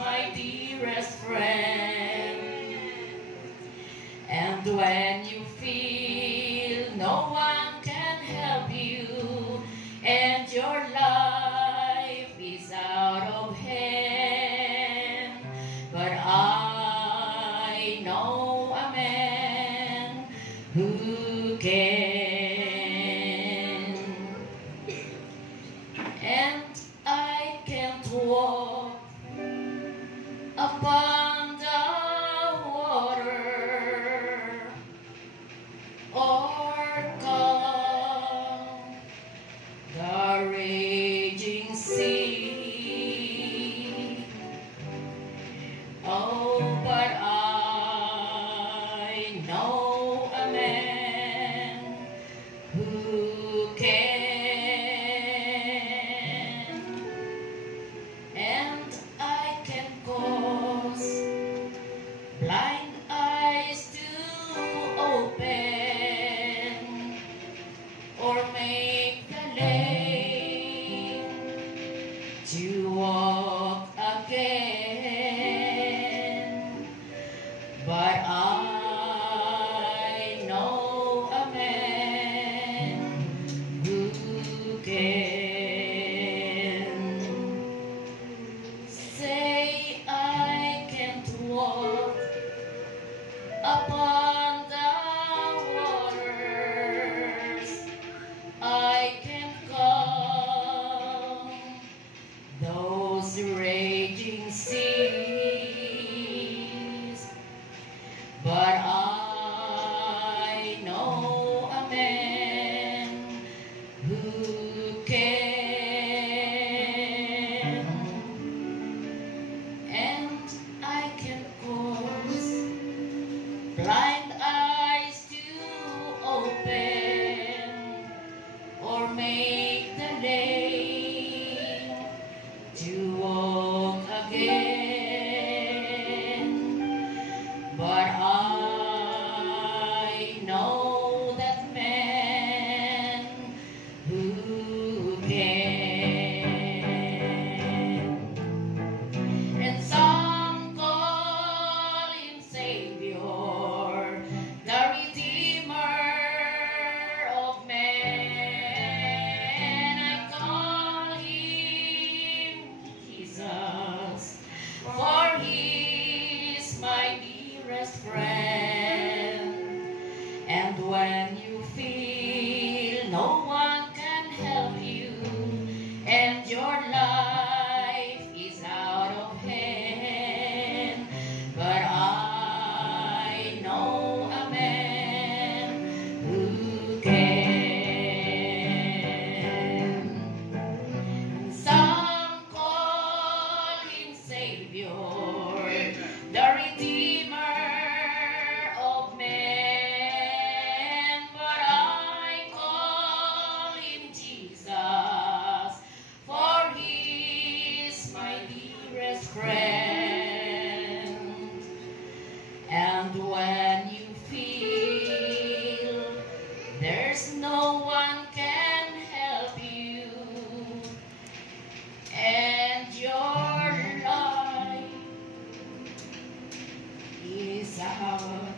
my dearest friend. And when you feel no one can help you and your life is out of hand, but I know a man who can, and I can't walk upon the water or calm the raging sea. Oh, but I know a man who can, and I can cause blind eyes to open or make the lame to walk again. But I know a man who can. Say I can't walk upon the waters, I can calm those raging seas, but I know a man who can, and I can cause blind eyes to open or make the lame to walk again. But I know that man who can, and some call him Savior, the Redeemer of man. I call him Jesus, for he is my dearest friend. And when you feel no one can help you and your life is out of hand, but I know a man who can. Some call him Savior, the Redeemer of man, but I call him Jesus, for he is my dearest friend. And when you feel there's no one can help you and your life is out